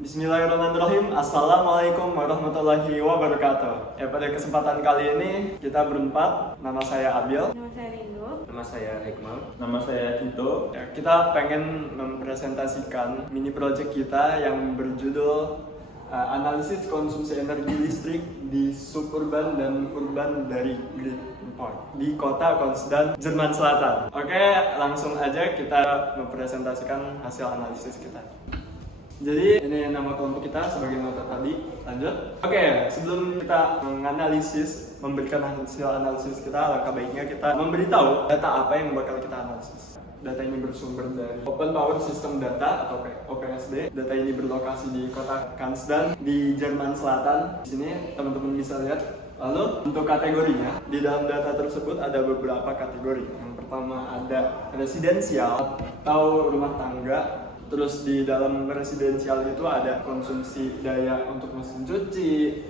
Bismillahirrahmanirrahim. Assalamualaikum warahmatullahi wabarakatuh. Pada kesempatan kali ini kita berempat. Nama saya Abil. Nama saya Rindu. Nama saya Hikmal. Nama saya Tito. Kita pengen mempresentasikan mini project kita yang berjudul analisis konsumsi energi listrik di suburban dan urban dari grid import di kota Konstanz, Jerman Selatan. Oke, langsung aja kita mempresentasikan hasil analisis kita. Jadi ini nama kelompok kita sebagai nota tadi. Lanjut. Oke, sebelum kita menganalisis, memberikan hasil analisis kita, alangkah baiknya kita memberitahu data apa yang bakal kita analisis. Data ini bersumber dari Open Power System Data atau OPSD. Data ini berlokasi di kota Konstanz di Jerman Selatan. Di sini teman-teman bisa lihat. Lalu untuk kategorinya, di dalam data tersebut ada beberapa kategori. Yang pertama ada residensial atau rumah tangga. Terus di dalam residensial itu ada konsumsi daya untuk mesin cuci,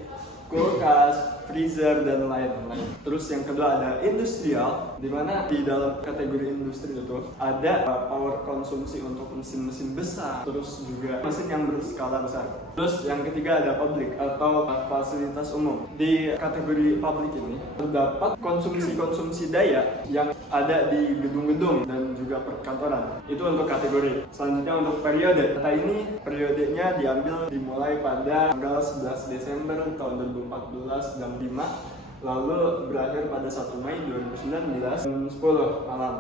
kulkas, freezer, dan lain-lain. Terus yang kedua ada industrial, di mana di dalam kategori industri itu ada power konsumsi untuk mesin-mesin besar, terus juga mesin yang berskala besar. Terus yang ketiga ada public atau fasilitas umum. Di kategori public ini terdapat konsumsi daya yang ada di gedung-gedung dan juga perkantoran. Itu untuk kategori. Selanjutnya untuk periode. Data ini periodenya diambil dimulai pada tanggal 11 Desember tahun 2014 jam 5, lalu berakhir pada 1 Mei 2019 jam 10 malam.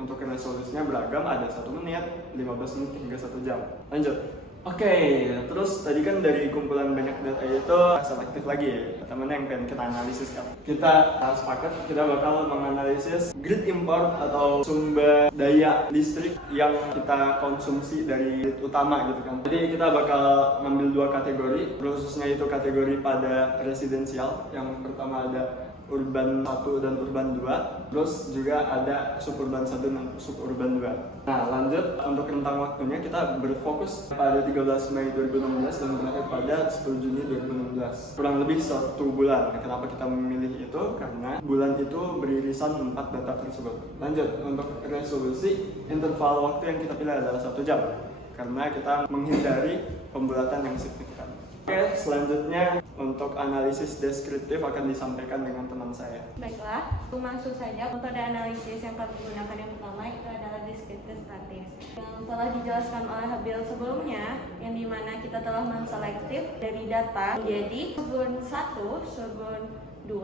Untuk resolusinya beragam, ada 1 menit, 15 menit hingga 1 jam. Lanjut. Oke, terus tadi kan dari kumpulan banyak data itu selektif lagi ya, teman-teman yang pengen kita analisis kan. Kita sepakat kita bakal menganalisis grid import atau sumber daya listrik yang kita konsumsi dari grid utama gitu kan. Jadi kita bakal ngambil 2 kategori, khususnya itu kategori pada residensial. Yang pertama ada urban 1 dan urban 2, terus juga ada suburban 1 dan suburban 2. Nah lanjut, untuk rentang waktunya kita berfokus pada 13 Mei 2016 dan berakhir pada 10 Juni 2016. Kurang lebih 1 bulan. Kenapa kita memilih itu? Karena bulan itu beririsan 4 data tersebut. Lanjut, untuk resolusi, interval waktu yang kita pilih adalah 1 jam karena kita menghindari pembulatan yang signifikan. Oke, selanjutnya untuk analisis deskriptif akan disampaikan dengan teman saya. Baiklah, langsung saja metode analisis yang kami gunakan yang pertama itu adalah deskriptif statis. Yang telah dijelaskan oleh Habil sebelumnya, yang dimana kita telah menselektif dari data menjadi suburban 1, suburban 2,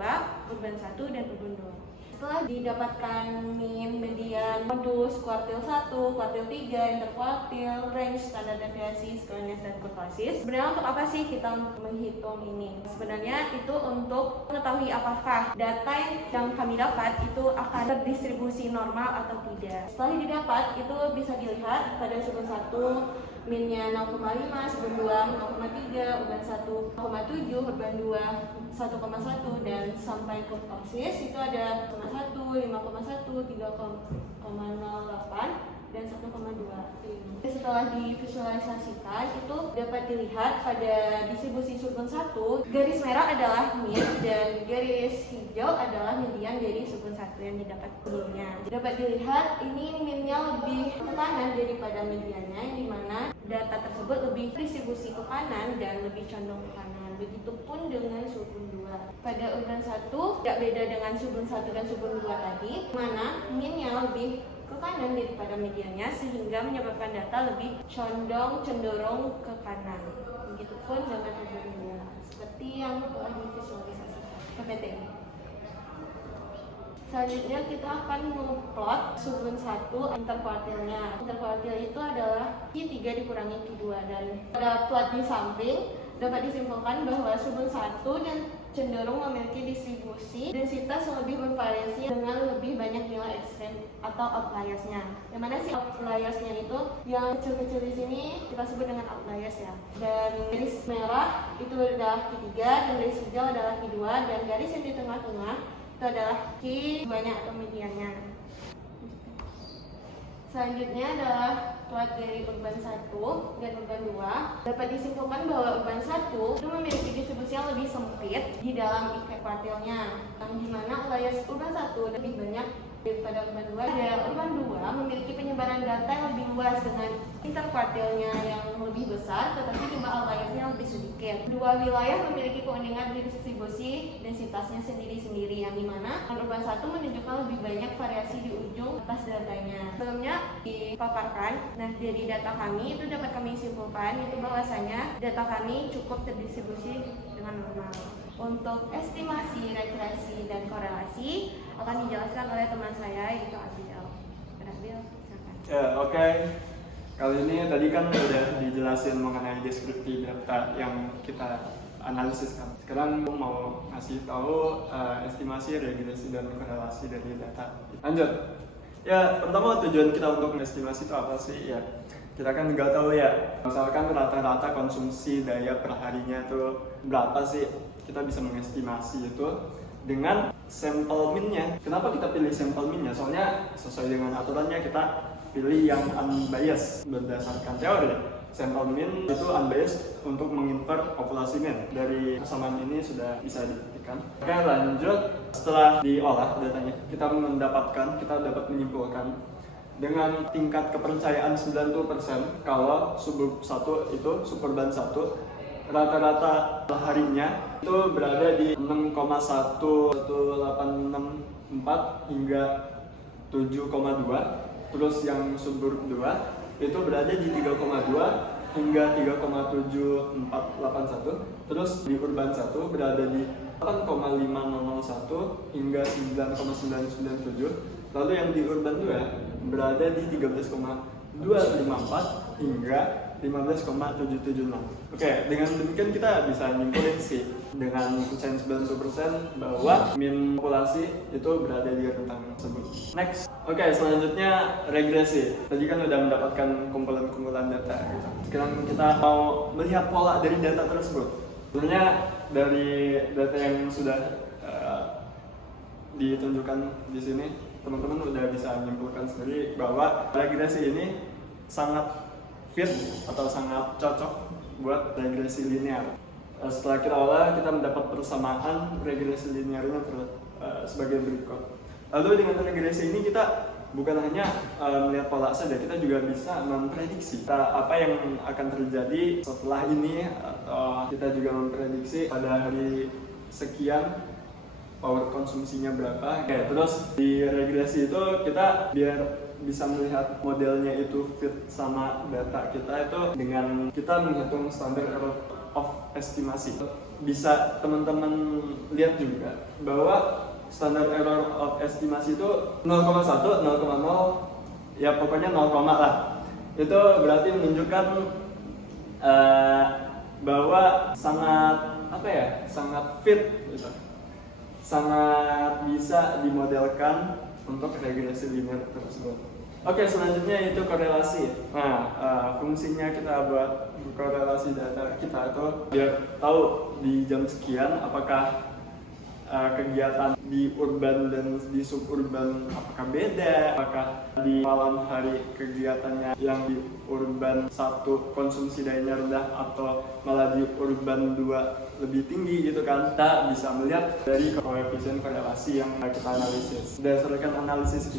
urban 1, dan urban 2. Setelah didapatkan mean, median, modus, kuartil 1, kuartil 3, interkuartil, range, standar deviasi, skenario, dan kurvasis. Sebenarnya untuk apa sih kita menghitung ini? Sebenarnya itu untuk mengetahui apakah data yang kami dapat itu akan terdistribusi normal atau tidak. Setelah didapat, itu bisa dilihat pada suburban 1 minnya 0,5, suburban 2 0,3, urban 1 0,7, urban 2 1,1, dan sampai kurvasis itu ada 1, 5,1, 3,08, dan 1,2. Setelah divisualisasikan itu dapat dilihat pada distribusi suburban 1, garis merah adalah mean dan garis hijau adalah median dari suburban 1 yang didapat sebelumnya. Dapat dilihat ini mean-nya lebih ke kanan daripada mediannya, di mana data tersebut lebih distribusi ke kanan dan lebih condong ke kanan. Begitupun dengan suburban 2. Pada urban 1 tidak beda dengan suburban 1 dan suburban 2 tadi, mana mean-nya lebih ke kanan daripada mediannya sehingga menyebabkan data lebih cenderung ke kanan. Begitupun dengan urban 2 seperti yang telah divisualisasikan PPT ini. Selanjutnya kita akan memplot suburban 1 interkuartilnya. Interkuartil itu adalah Q3 dikurangi Q2, dan pada plot di samping dapat disimpulkan bahwa suburban 1 dan cenderung memiliki distribusi densitas yang lebih bervariasi dengan lebih banyak nilai ekstrem atau outliersnya. Yang mana sih outliersnya itu? Yang kecil-kecil di sini kita sebut dengan outliers ya. Dan garis merah itu adalah Q3, dan garis hijau adalah Q2, dan garis yang di tengah-tengah itu adalah Q2-nya atau mediannya. Selanjutnya adalah plot dari urban 1 dan urban 2. Dapat disimpulkan bahwa urban 1 itu memiliki distribusi yang lebih sempit di dalam interkuartilnya, yang dimana outliers urban 1 lebih banyak Pada urban 2, urban 2 memiliki penyebaran data yang lebih luas dengan interkuartilnya yang lebih besar, tetapi jumlah outlier-nya lebih sedikit. Dua wilayah memiliki keunikan distribusi densitasnya sendiri-sendiri, yang dimana urban 1 menunjukkan lebih banyak variasi di ujung atas datanya. Sebelumnya dipaparkan, nah dari data kami itu dapat kami simpulkan itu bahwasanya data kami cukup terdistribusi dengan normal. Untuk estimasi, regresi, dan korelasi akan dijelaskan oleh teman saya, yaitu Abiel. Abiel, silakan. Ya, oke. Kali ini tadi kan udah dijelasin mengenai deskripsi data yang kita analisis kan. Sekarang aku mau ngasih tahu estimasi, regresi, dan korelasi dari data. Lanjut. Ya, pertama tujuan kita untuk estimasi itu apa sih? Ya, kita kan nggak tahu ya. Misalkan rata-rata konsumsi daya per harinya itu berapa sih? Kita bisa mengestimasi itu dengan sampel min-nya. Kenapa kita pilih sampel min-nya? Soalnya sesuai dengan aturannya kita pilih yang unbiased berdasarkan teori. Sampel min itu unbiased untuk menginfer populasi min. Dari persamaan ini sudah bisa dibuktikan. Oke, lanjut. Setelah diolah datanya, kita dapat menyimpulkan dengan tingkat kepercayaan 90% kalau suburb 1 itu suburban 1 rata-rata harinya itu berada di 6,1864 hingga 7,2. Terus yang suburb 2 itu berada di 3,2 hingga 3,7481. Terus di urban 1 berada di 8,5001 hingga 9,997. Lalu yang di urban 2 berada di 13,254 hingga 15,776. Oke, dengan demikian kita bisa nyimpulin sih dengan persen 90% bahwa min populasi itu berada di rentang tersebut. Next. Oke, selanjutnya regresi. Tadi kan udah mendapatkan kumpulan-kumpulan data gitu. Sekarang kita mau melihat pola dari data tersebut. Sebenarnya dari data yang sudah ditunjukkan di sini, teman-teman udah bisa menyimpulkan sendiri bahwa regresi ini sangat fit atau sangat cocok buat regresi linear. Setelah kita olah, kita mendapat persamaan regresi linearnya sebagai berikut. Lalu dengan regresi ini kita bukan hanya melihat pola saja, kita juga bisa memprediksi apa yang akan terjadi setelah ini, atau kita juga memprediksi pada hari sekian power konsumsinya berapa. Oke, terus di regresi itu kita biar bisa melihat modelnya itu fit sama data kita itu dengan kita menghitung standar error of estimasi. Bisa teman-teman lihat juga bahwa standar error of estimasi itu 0,1, 0,0, ya pokoknya 0, lah. Itu berarti menunjukkan bahwa sangat sangat fit gitu. Sangat bisa dimodelkan untuk regresi linear tersebut. Oke, selanjutnya itu korelasi. Nah, fungsinya kita buat korelasi data kita itu biar tahu di jam sekian apakah kegiatan di urban dan di suburban apakah beda, apakah di malam hari kegiatannya yang di urban 1 konsumsi dayanya rendah atau malah di urban 2 lebih tinggi gitu kan. Kita bisa melihat dari koefisien korelasi yang kita analisis. Berdasarkan analisis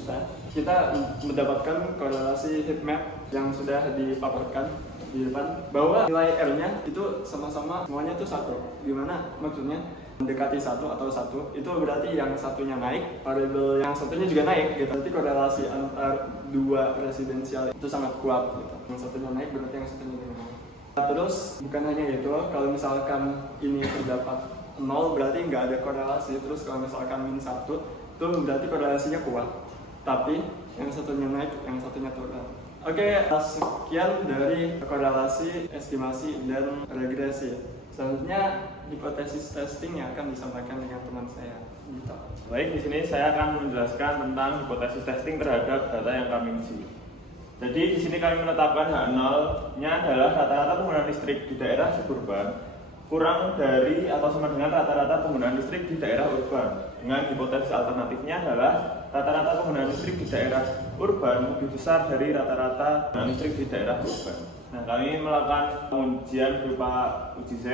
kita mendapatkan korelasi heat map yang sudah dipaparkan di depan bahwa nilai R-nya itu sama-sama semuanya itu 1. Gimana maksudnya? Mendekati 1 atau 1 itu berarti yang satunya naik, variabel yang satunya juga naik gitu. Berarti korelasi antar dua residensial itu sangat kuat gitu. Yang satunya naik berarti yang satunya juga naik. Terus bukan hanya itu, kalau misalkan ini terdapat 0 berarti nggak ada korelasi. Terus kalau misalkan min 1 itu berarti korelasinya kuat, tapi yang satunya naik, yang satunya turun. Oke, sekian dari korelasi, estimasi, dan regresi. Selanjutnya hipotesis testing yang akan disampaikan dengan teman saya, Dito. Baik, di sini saya akan menjelaskan tentang hipotesis testing terhadap data yang kami uji. Jadi di sini kami menetapkan H0-nya adalah rata-rata penggunaan listrik di daerah suburban kurang dari atau sama dengan rata-rata penggunaan listrik di daerah urban. Dengan hipotesis alternatifnya adalah rata-rata penggunaan listrik di daerah urban lebih besar dari rata-rata penggunaan listrik di daerah urban. Nah, kami melakukan pengujian berupa uji Z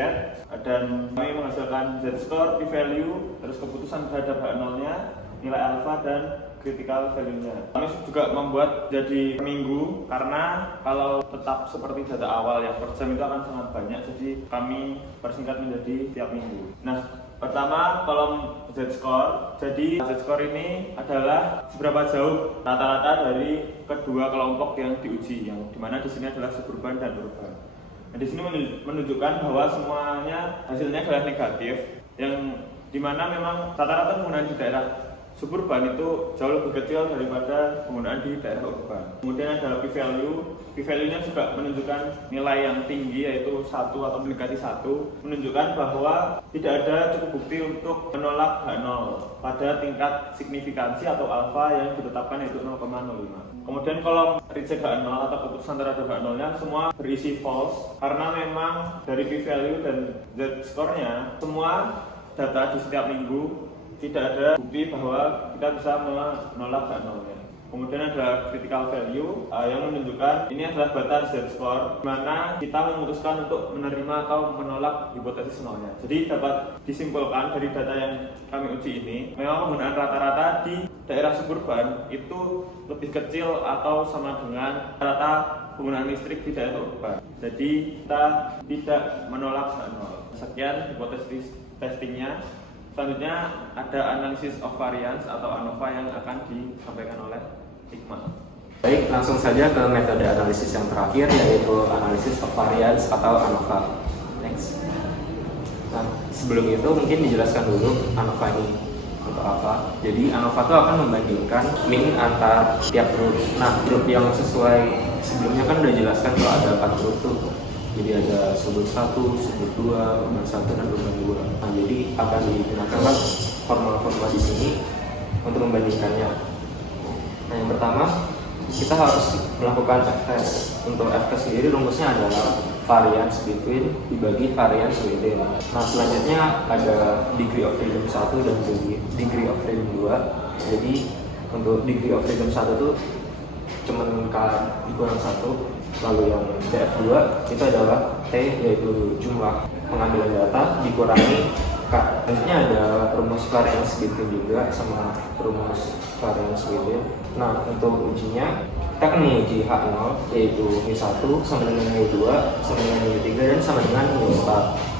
dan kami menghasilkan Z-score, p-value, terus keputusan terhadap H0-nya, nilai alfa dan critical value-nya. Kami juga membuat jadi minggu karena kalau tetap seperti data awal yang per jam itu akan sangat banyak, jadi kami persingkat menjadi tiap minggu. Nah, pertama kolom Z-score. Jadi Z-score ini adalah seberapa jauh rata-rata dari kedua kelompok yang diuji, yang dimana di sini adalah suburban dan urban. Nah, di sini menunjukkan bahwa semuanya hasilnya adalah negatif, yang dimana memang rata-rata penggunaan di daerah suburban itu jauh lebih kecil daripada penggunaan di daerah urban. Kemudian ada p-value. P-value-nya juga menunjukkan nilai yang tinggi, yaitu 1 atau mendekati 1, menunjukkan bahwa tidak ada cukup bukti untuk menolak H0 pada tingkat signifikansi atau alfa yang ditetapkan yaitu 0,05. Kemudian kolom reject H0 atau keputusan terhadap H0-nya semua berisi false karena memang dari p-value dan z-score-nya semua data di setiap minggu tidak ada bukti bahwa kita bisa menolak H0-nya. Kemudian ada critical value yang menunjukkan ini adalah batas z-score di mana kita memutuskan untuk menerima atau menolak hipotesis nolnya. Jadi dapat disimpulkan dari data yang kami uji ini, memang penggunaan rata-rata di daerah suburban itu lebih kecil atau sama dengan rata penggunaan listrik di daerah urban. Jadi kita tidak menolak H0. Sekian hipotesis testingnya. Selanjutnya ada analisis of variance atau ANOVA yang akan disampaikan oleh Hikmah. Baik, langsung saja ke metode analisis yang terakhir, yaitu analisis of variance atau ANOVA. Next. Nah, sebelum itu mungkin dijelaskan dulu ANOVA ini untuk apa. Jadi ANOVA itu akan membandingkan mean antar tiap grup. Nah, grup yang sesuai sebelumnya kan udah jelaskan kalau ada 4 grup tuh. Jadi ada subur 1, subur 2, urban 1, dan urban 2. Nah, jadi akan digunakan formula-formula di sini untuk membandingkannya. Nah, yang pertama kita harus melakukan F-test. Untuk F-test sendiri rumusnya adalah variance between dibagi variance within. Nah, selanjutnya ada degree of freedom 1 dan degree of freedom 2. Jadi untuk degree of freedom 1 itu cuman K dikurang 1. Lalu yang DF2 itu adalah T, yaitu jumlah pengambilan data dikurangi K. Selanjutnya ada rumus variance between juga sama rumus variance within. Nah, untuk ujinya kita akan menguji H0 yaitu M1 sama dengan M2 sama dengan M3 dan sama dengan M4.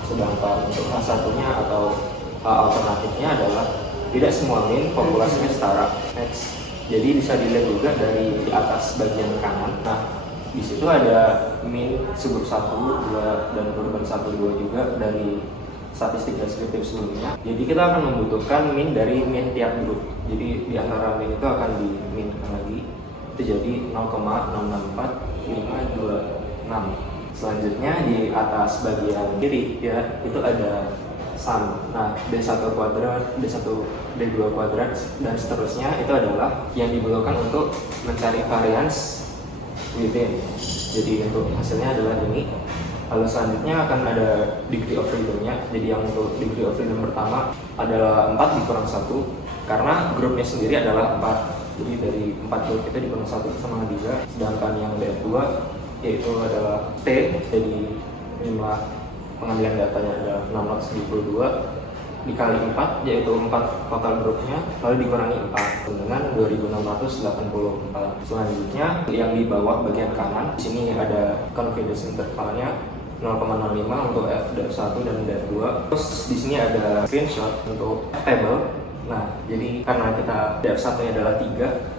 Sedangkan untuk H1 nya atau H alternatifnya adalah tidak semua min populasinya setara. Next. Jadi bisa dilihat juga dari di atas bagian kanan. Nah, di situ ada min subur 1, 2, dan urban 1, 2 juga dari statistik deskriptif sebelumnya. Jadi kita akan membutuhkan min dari min tiap grup. Jadi di antara min itu akan di minkan lagi. Itu jadi 0,664,526. Selanjutnya di atas bagian kiri ya, itu ada sum. Nah, D1 kuadrat, D1, D2 kuadrat, dan seterusnya itu adalah yang dibutuhkan untuk mencari variance within. Jadi untuk hasilnya adalah ini. Lalu selanjutnya akan ada degree of freedom-nya. Jadi yang untuk degree of freedom pertama adalah 4 dikurang 1 karena grupnya sendiri adalah 4. Jadi dari 4 grup kita dikurang 1 sama 3. Sedangkan yang DF2 yaitu adalah T, jadi jumlah pengambilan datanya adalah 672 dikali 4 yaitu 4 total grupnya, lalu dikurangi 4 dengan 2684. Selanjutnya yang di bawah bagian kanan, di sini ada confidence intervalnya 0,05 untuk F1 dan F2. Terus di sini ada screenshot untuk F table. Nah, jadi karena kita F1 nya adalah 3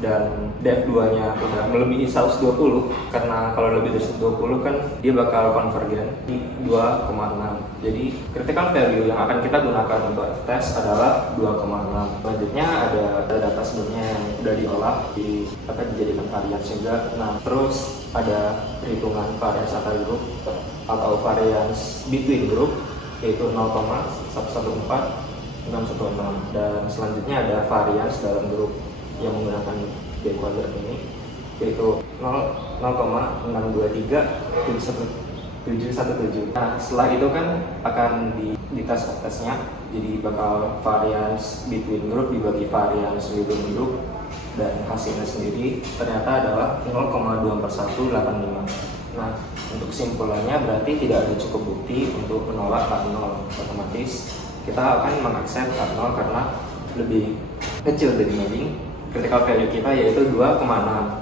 dan DF2-nya udah melebihi 120, karena kalau lebih dari 120 kan dia bakal konvergen di 2,6. Jadi critical value yang akan kita gunakan untuk F-test adalah 2,6. Selanjutnya ada data sebelumnya yang udah diolah dijadikan variance juga. Nah, terus ada perhitungan variance antar grup atau variance between group yaitu 0,114,616. Dan selanjutnya ada variance dalam grup yang menggunakan D kuadrat ini yaitu 0,623,717. Nah, setelah itu kan akan di tes F-testnya, jadi bakal variance between group dibagi variance within group, dan hasilnya sendiri ternyata adalah 0,24185. Nah, untuk kesimpulannya berarti tidak ada cukup bukti untuk menolak H0. Otomatis kita akan mengakses H0 karena lebih kecil dari dibanding critical value kita yaitu 2,6.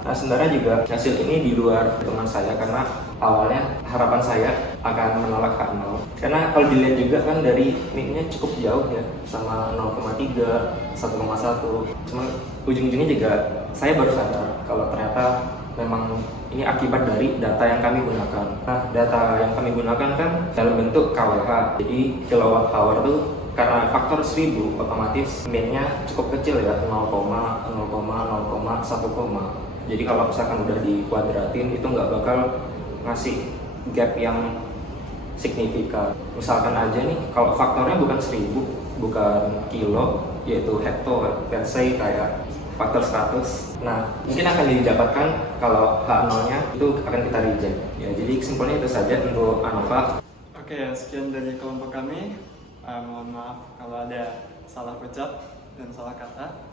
Nah sebenarnya juga hasil ini di luar hitungan saya karena awalnya harapan saya akan menolak H0 karena kalau dilihat juga kan dari MIP-nya cukup jauh ya sama 0,3, 1,1. Cuma ujung-ujungnya juga saya baru sadar kalau ternyata memang ini akibat dari data yang kami gunakan. Nah, data yang kami gunakan kan dalam bentuk kWh. Jadi kilowatt hour tuh karena faktor 1000 otomatis min-nya cukup kecil ya, 0, 1. Jadi kalau misalkan udah dikuadratin itu nggak bakal ngasih gap yang signifikan. Misalkan aja nih kalau faktornya bukan 1000, bukan kilo, yaitu hekto, let's say kayak faktor 100. Nah, mungkin akan didapatkan kalau H0-nya itu akan kita reject. Ya, jadi kesimpulannya itu saja untuk ANOVA. Oke, sekian dari kelompok kami. Mohon maaf kalau ada salah ucap dan salah kata.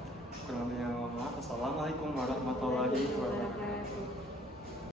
Kurang lebihnya mohon maaf. Assalamualaikum warahmatullahi wabarakatuh.